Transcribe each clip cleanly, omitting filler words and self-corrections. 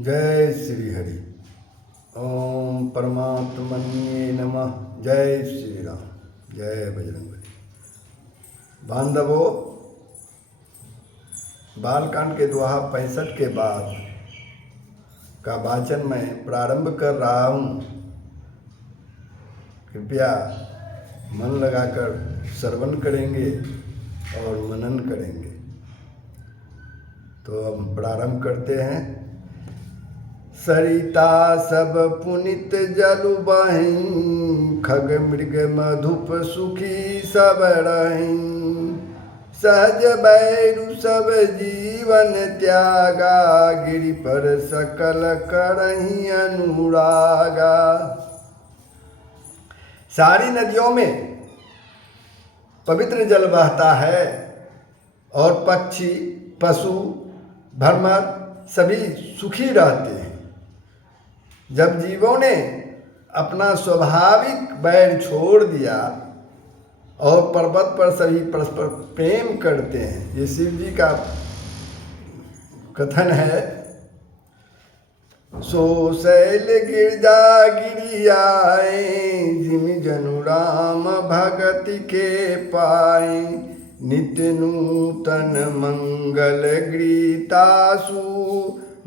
जय श्री हरि। ओम परमात्मने नमः। जय श्री राम। जय बजरंगबली। बांधवों, बालकांड के दोहा 65 के बाद का वाचन मैं प्रारंभ कर रहा हूँ। कृपया मन लगाकर श्रवण करेंगे और मनन करेंगे। तो हम प्रारंभ करते हैं। सरिता सब पुनित जलु बहीं, खग मृग मधुप सुखी सब रहीं। सहज बैरु सब जीवन त्यागा, गिरि पर सकल करहीं अनुरागा। सारी नदियों में पवित्र जल बहता है और पक्षी, पशु, भ्रमर सभी सुखी रहते हैं। जब जीवों ने अपना स्वाभाविक बैर छोड़ दिया और पर्वत पर सभी परस्पर प्रेम करते हैं। ये शिव जी का कथन है। सो शैल गिरजा गिरि आए, जिमि जनु राम भगति के पाए। नित्य नूतन मंगल गीतासु,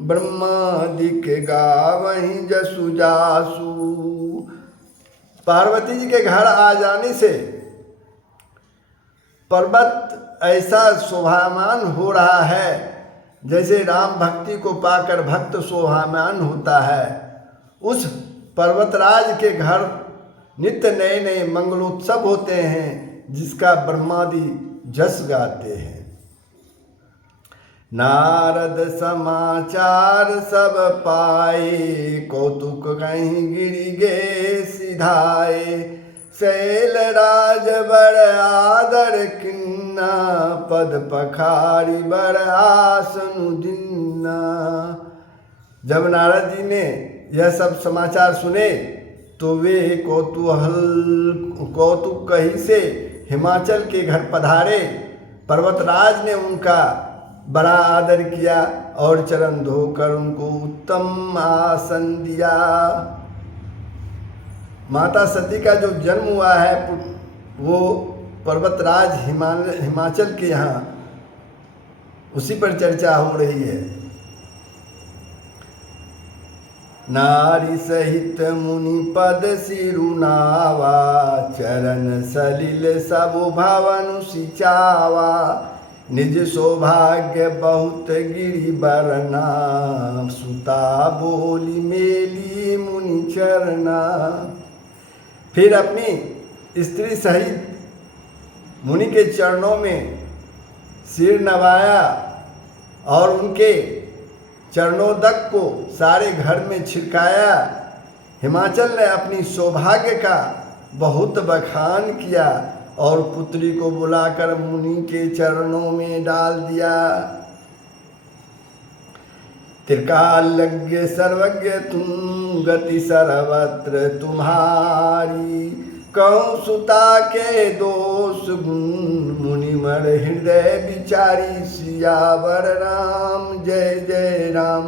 ब्रह्मादिक गावहीं जसु जासु। पार्वती जी के घर आ जाने से पर्वत ऐसा शोभामान हो रहा है जैसे राम भक्ति को पाकर भक्त शोभामान होता है। उस पर्वतराज के घर नित्य नए नए मंगलोत्सव होते हैं, जिसका ब्रह्मादि जस गाते हैं। नारद समाचार सब पाए, कौतुक कहीं गिरि गे सिधाए। शैल राज बर आदर किन्ना, पद पखारी बर आसनु दिन्ना। जब नारद जी ने यह सब समाचार सुने तो वे कौतुक कही से हिमाचल के घर पधारे। पर्वतराज ने उनका बड़ा आदर किया और चरण धोकर उनको उत्तम आसन दिया। माता सती का जो जन्म हुआ है वो पर्वतराज हिमाचल के यहाँ, उसी पर चर्चा हो रही है। नारी सहित मुनि पद सिरुनावा, चरण सलिल सब भवन सिचावा। निज सौभाग्य बहुत गिरि बरना, सुता बोली मेली मुनि चरना। फिर अपनी स्त्री सहित मुनि के चरणों में सिर नवाया और उनके चरणोदक को सारे घर में छिड़काया। हिमाचल ने अपनी सौभाग्य का बहुत बखान किया और पुत्री को बुलाकर मुनि के चरणों में डाल दिया। त्रिकालज्ञ सर्वज्ञ तुम, गति सर्वत्र तुम्हारी। कहूँ सुता के दोष गुण, मुनिमर हृदय विचारी। सियावर राम जय जय राम,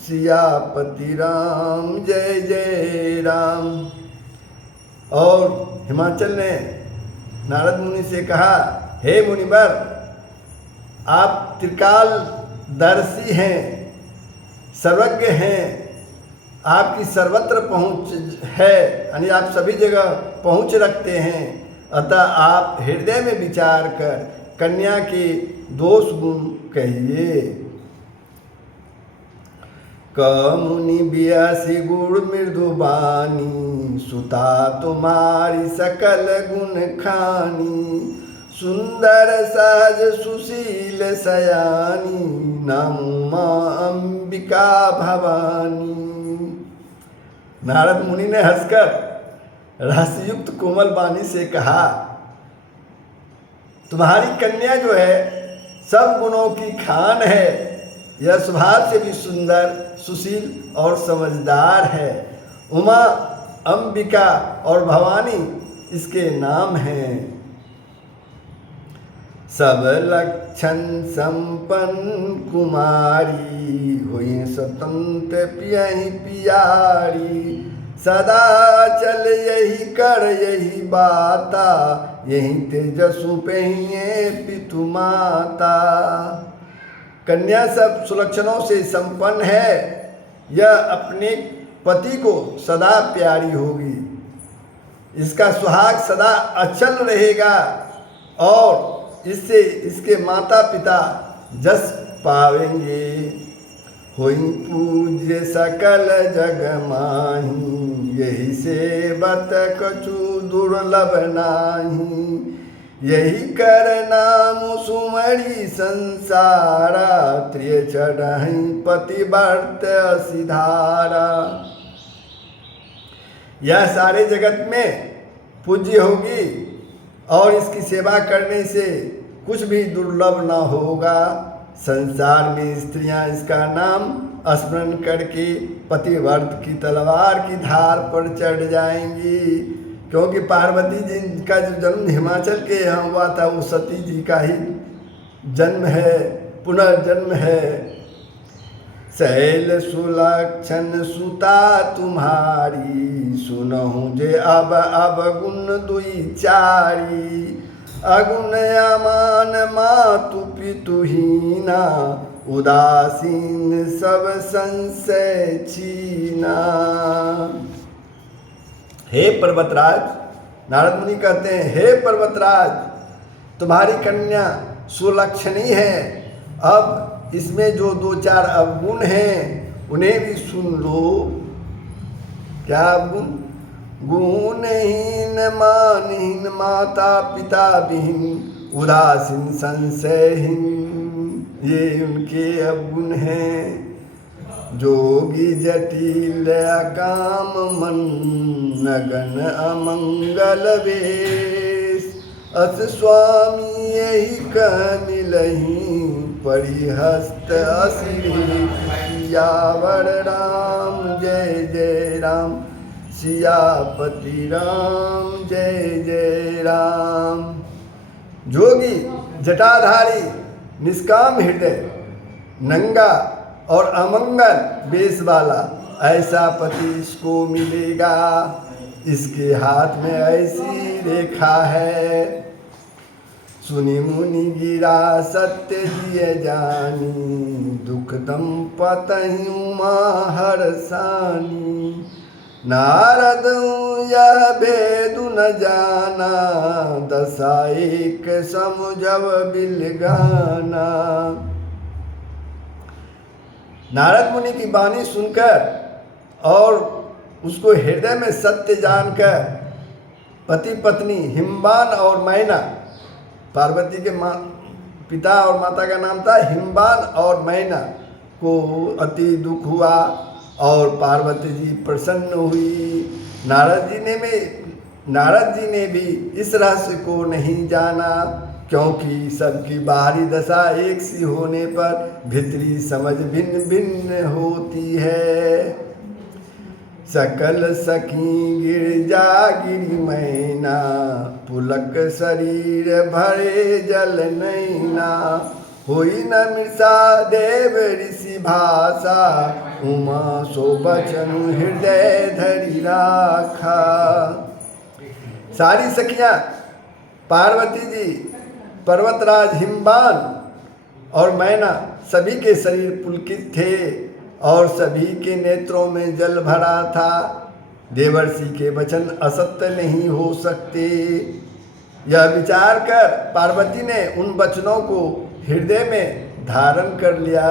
सियापति राम जय जय राम। और हिमाचल ने नारद मुनि से कहा, हे मुनिवर, आप त्रिकाल दर्शी हैं, सर्वज्ञ हैं, आपकी सर्वत्र पहुँच है, यानी आप सभी जगह पहुँच रखते हैं। अतः आप हृदय में विचार कर कन्या के दोष गुण कहिए। कमुनि बियासी गुण मृदुबानी, सुता तुम्हारी सकल गुण खानी। सुंदर सहज सुशील सयानी, नामु माँ अंबिका भवानी। नारद मुनि ने हंसकर रहस्ययुक्त कोमल वाणी से कहा, तुम्हारी कन्या जो है सब गुणों की खान है। यह स्वभाव से भी सुंदर, सुशील और समझदार है। उमा, अंबिका और भवानी इसके नाम हैं। सब लक्षण संपन्न कुमारी, हुई स्वतंत्र पियहि पियारी। सदा चल यही कर यही बाता, यही तेजसु पहिए पितु माता। कन्या सब सुलक्षणों से संपन्न है, यह अपने पति को सदा प्यारी होगी, इसका सुहाग सदा अचल रहेगा और इससे इसके माता पिता जस पावेंगे। होई पूज्य सकल जग माही, यही से बत कछु दुर्लभ नाही। यही कर नाम सुमरी संसारा, त्रिय चढ़हि पतिव्रत सिधारा। यह सारे जगत में पूज्य होगी और इसकी सेवा करने से कुछ भी दुर्लभ न होगा। संसार में स्त्रियां इसका नाम स्मरण करके पतिव्रत की तलवार की धार पर चढ़ जाएंगी, क्योंकि पार्वती जी का जो जन्म हिमाचल के यहाँ हुआ था वो सती जी का ही जन्म है, पुनर्जन्म है। शैल सुलक्षण सुता तुम्हारी, सुनहु जे अब गुण दुई चारी। अगुण अमान मातु पितुहीना, उदासीन सब संशय छीना। हे पर्वतराज, नारद मुनि कहते हैं, हे पर्वतराज, तुम्हारी कन्या सुलक्षणी है। अब इसमें जो दो चार अवगुण हैं उन्हें भी सुन लो। क्या अवगुण? गुणहीन मानहीन माता पिता विहीन, उदासीन संशयहीन, ये उनके अवगुण हैं। जोगी जटिल अकाम मन, नगन अमंगल वेश। अस स्वामी यही कह मिलही, परिहस्त असिरी। सियावर राम जय जय राम, सियापति राम जय जय राम। जोगी जटाधारी निष्काम हृदय, नंगा और अमंगल बेस वाला ऐसा पति इसको मिलेगा। इसके हाथ में ऐसी रेखा है। सुनि मुनि गिरा सत्य जिय जानी, दुख दंपतहि उमा हरसानी। नारद यह भेदु न जाना, दशा एक समुझब बिलगाना। नारद मुनि की वाणी सुनकर और उसको हृदय में सत्य जानकर पति पत्नी हिमवान और मैना, पार्वती के पिता और माता का नाम था हिमवान और मैना, को अति दुख हुआ और पार्वती जी प्रसन्न हुई। नारद जी ने भी इस रहस्य को नहीं जाना, क्योंकि सबकी बाहरी दशा एक सी होने पर भीतरी समझ भिन्न भिन्न होती है। सकल सखी गिरजा गिरी मैना, पुलक शरीर भरे जल नैना। होई न मृषा देव ऋषि भाषा, उमा सो बचन हृदय धरि राखा। सारी सखियां पार्वती जी, पर्वतराज हिमवान और मैना सभी के शरीर पुलकित थे और सभी के नेत्रों में जल भरा था। देवर्षि के वचन असत्य नहीं हो सकते। यह विचार कर पार्वती ने उन वचनों को हृदय में धारण कर लिया।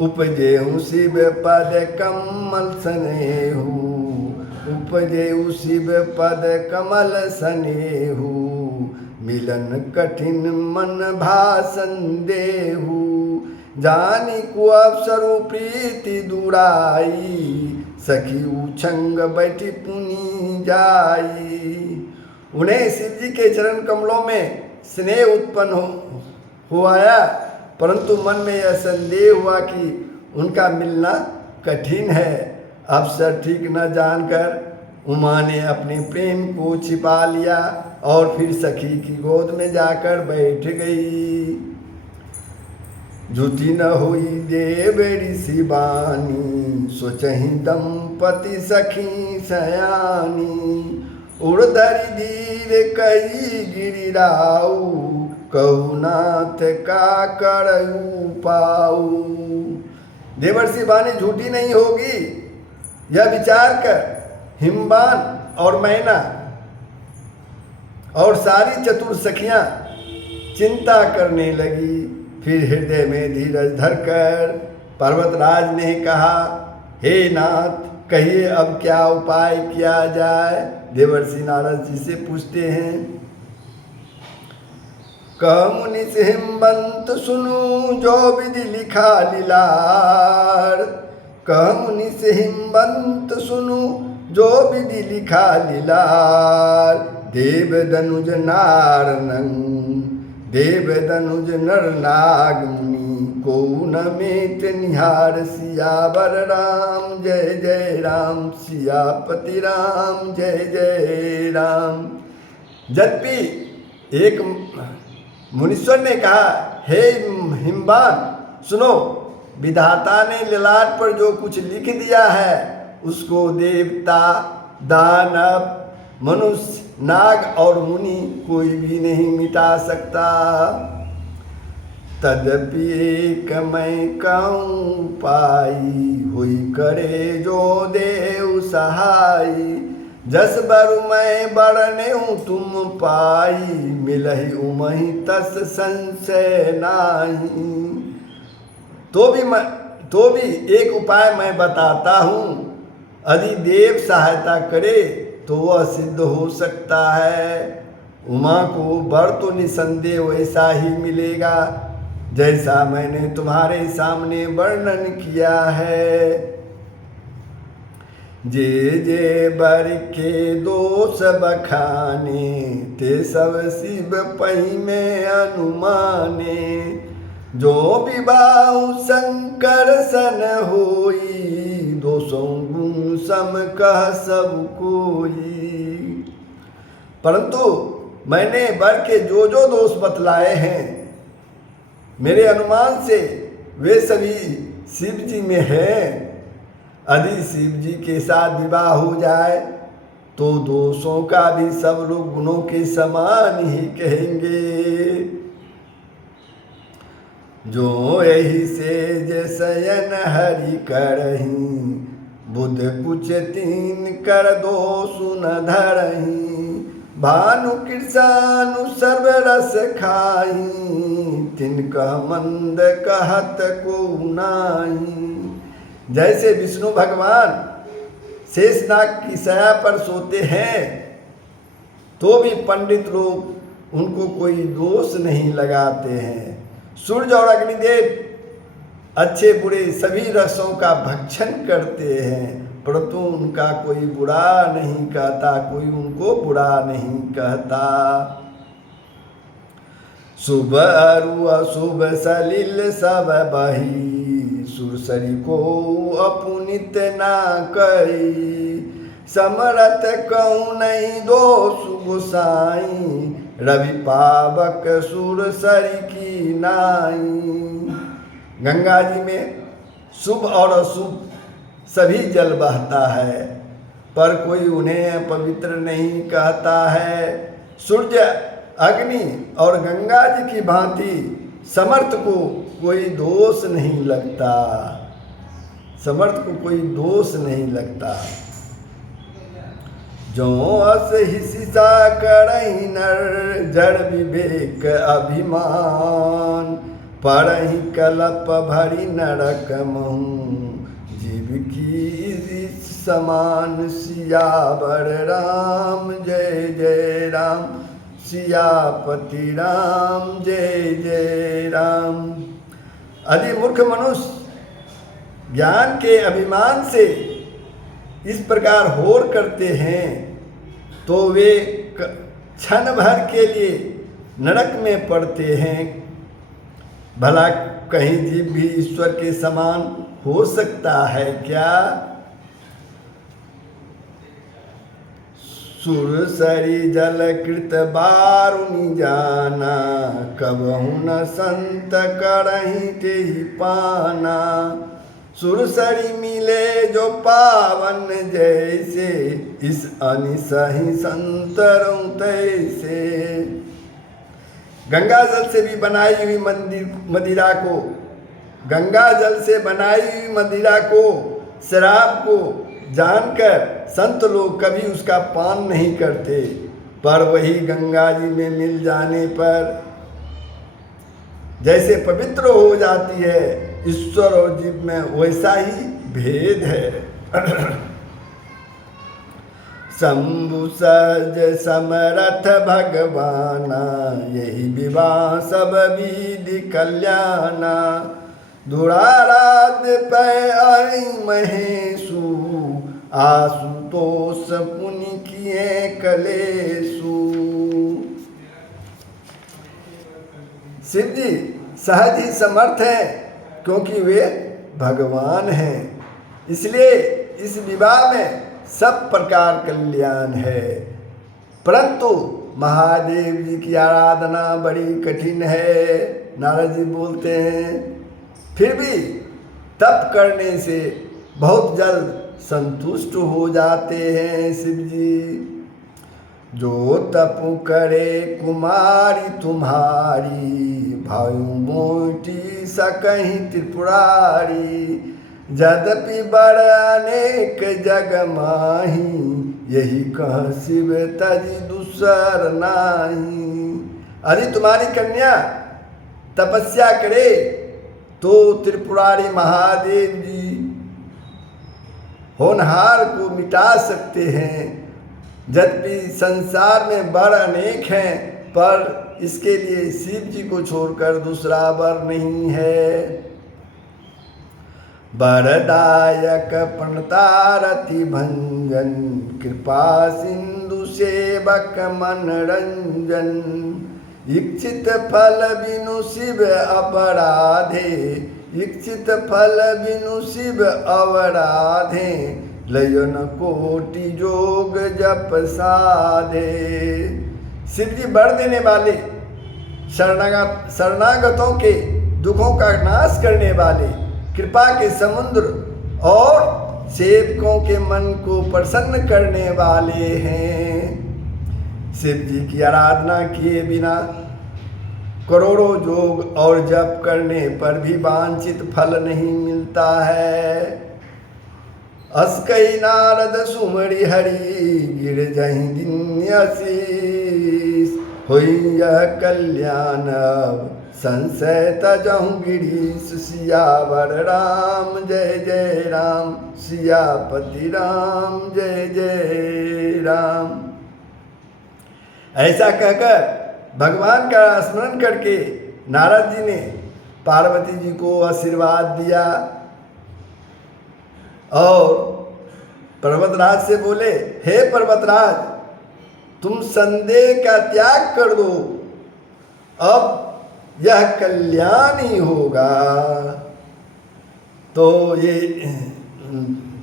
उपजेहु शिव पद कमल सनेहु, उपजेहु शिव पद कमल सनेहु। मिलन कठिन मन भाषण देहु, जानी को अवसरु प्रीति दुराई। सखी उछंग बैठी पुनी जाई। उन्हें शिव जी के चरण कमलों में स्नेह उत्पन्न हो आया, परंतु मन में यह संदेह हुआ कि उनका मिलना कठिन है। अवसर ठीक न जानकर उमा ने अपने प्रेम को छिपा लिया और फिर सखी की गोद में जाकर बैठ गई। झूठी न हुई देव ऋषि बानी, सोचहि दंपति सखी सयानी। उड़धरि धीर कई गिरिराऊ, कहु नाथ का करऊ पाऊ। देवर्षि वाणी झूठी नहीं होगी, यह विचार कर हिमवान और मैना और सारी चतुर सखियां चिंता करने लगी। फिर हृदय में धीरज धरकर पर्वतराज ने कहा, हे नाथ, कहिए अब क्या उपाय किया जाए। देवर्षि नारद जी से पूछते हैं, कह मुनि से हिमवंत सुनु, जो विधि लिखा लीलार। कह मुनि से हिमवंत सुनु, जो विधि लिखा लीलार। देव दनुज नर नाग मुनि, को न मेट निहार। सियावर राम जय जय राम, सियापति राम जय जय राम। यद्यपि एक मुनीश्वर ने कहा, हे हिमवान सुनो, विधाता ने ललाट पर जो कुछ लिख दिया है उसको देवता, दानव, मनुष्य, नाग और मुनि कोई भी नहीं मिटा सकता। तदपि एक मैं कहूँ पाई, हुई करे जो देव सहाई। जस बरु मैं बरने हूँ तुम पाई, मिलहि उमहि तस संशय नाही। तो भी एक उपाय मैं बताता हूँ, यदि देव सहायता करे तो वह सिद्ध हो सकता है। उमा को वर तो निसंदेह वैसा ही मिलेगा जैसा मैंने तुम्हारे सामने वर्णन किया है। जे बर के दोष बखाने, ते सब शिव पही में अनुमाने। जो विबाहु शंकर सन होई, दोषों गुण सम कह सब कोई। परंतु मैंने वर के जो दोष बतलाए हैं, मेरे अनुमान से वे सभी शिव जी में हैं। यदि शिव जी के साथ विवाह हो जाए तो दोषों का भी सब लोग गुणों के समान ही कहेंगे। जो यही से जैसन हरि करही, बुध कुछ तीन कर दो सुन धरही। भानु कृष्णानु सर्व रस खाई, तिनका मंद कहत को नाही। जैसे विष्णु भगवान शेषनाग की शया पर सोते हैं तो भी पंडित लोग उनको कोई दोष नहीं लगाते हैं। सूर्य और अग्निदेव अच्छे बुरे सभी रसों का भक्षण करते हैं, परंतु उनका कोई बुरा नहीं कहता, कोई उनको बुरा नहीं कहता। शुभ अरु अशुभ सलिल सब बही, सुरसरी को अपुनित ना कही। समरथ कहूँ नहीं दोष गोसाई, रवि पावक सुरसरी की नाई। गंगा जी में शुभ और अशुभ सभी जल बहता है, पर कोई उन्हें पवित्र नहीं कहता है। सूर्य, अग्नि और गंगा जी की भांति समर्थ को कोई दोष नहीं लगता, समर्थ को कोई दोष नहीं लगता। जो अस हिस्सा करही नर, जड़ विवेक अभिमान। परहि कलप भरी नरक महु, जीव की समान। सियावर राम जय जय राम, सियापति राम जय जय राम। यदि मूर्ख मनुष्य ज्ञान के अभिमान से इस प्रकार होर करते हैं तो वे क्षण भर के लिए नरक में पड़ते हैं। भला कहीं जीव भी ईश्वर के समान हो सकता है क्या? सुरसरी जल कृत बारुनि जाना, कबहु न संत करहि तेहि पाना। सुरसरी मिले जो पावन जैसे, इस अनिसहि संतरों तैसे। गंगा जल से भी बनाई हुई मदिरा को, गंगा जल से बनाई हुई मदिरा को, शराब को जानकर संत लोग कभी उसका पान नहीं करते, पर वही गंगा जी में मिल जाने पर जैसे पवित्र हो जाती है, ईश्वर और जीव में वैसा ही भेद है। शंभु सहज समरथ भगवाना, यही विवाह सब विधि कल्याणा। धुराराध्य पै महेशु, आशुतोष पुनि किए कलेशु। शिव जी सहज ही समर्थ हैं, क्योंकि वे भगवान हैं, इसलिए इस विवाह में सब प्रकार कल्याण है। परंतु महादेव जी की आराधना बड़ी कठिन है, नारद जी बोलते हैं। फिर भी तप करने से बहुत जल्द संतुष्ट हो जाते हैं शिव जी। जो तप करे कुमारी तुम्हारी, भायु मोटी सकहीं त्रिपुरारी। यद्यपि बड़ अनेक जग माही, यही कह शिव तजी दूसर नाही। यदि तुम्हारी कन्या तपस्या करे तो त्रिपुरारी महादेव जी होनहार को मिटा सकते हैं। यद्यपि संसार में वर अनेक हैं, पर इसके लिए शिव जी को छोड़कर दूसरा वर नहीं है। वरदायक प्रणतारति भंजन, कृपा सिंधु सेवक मनरंजन। इच्छित फल बिनु शिव अपराधे, इच्छित फल बिनु शिव अवराधे। लयन कोटि जोग जप साधे। शिव जी वर देने वाले, शरणागतों के दुखों का नाश करने वाले, कृपा के समुद्र और सेवकों के मन को प्रसन्न करने वाले हैं। शिव जी की आराधना किए बिना करोड़ों योग और जप करने पर भी वांछित फल नहीं मिलता है। अस कई नारद सुमरि हरि, गिर जहीं दिन आशीष। होई यह कल्याण अब संशय तजहु गिरीश। सियावर राम जय जय राम, सियापति राम जय जय राम। ऐसा कहकर भगवान का स्मरण करके नारद जी ने पार्वती जी को आशीर्वाद दिया और पर्वतराज से बोले, हे पर्वतराज, तुम संदेह का त्याग कर दो, अब यह कल्याण ही होगा। तो ये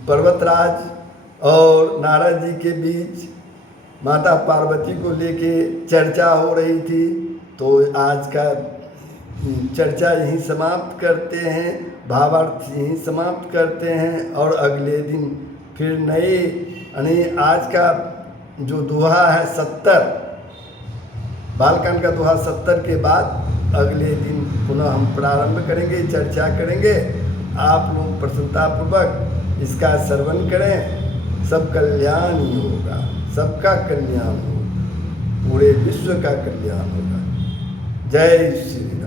पर्वतराज और नारद जी के बीच माता पार्वती को लेके चर्चा हो रही थी। तो आज का चर्चा यहीं समाप्त करते हैं, भावार्थ यहीं समाप्त करते हैं और अगले दिन फिर नए यानी आज का जो दोहा है 70, बालकांड का दोहा 70 के बाद अगले दिन पुनः हम प्रारंभ करेंगे, चर्चा करेंगे। आप लोग प्रसन्नतापूर्वक इसका श्रवण करें, सब कल्याण ही होगा, सबका कल्याण होगा, पूरे विश्व का कल्याण होगा। जय श्री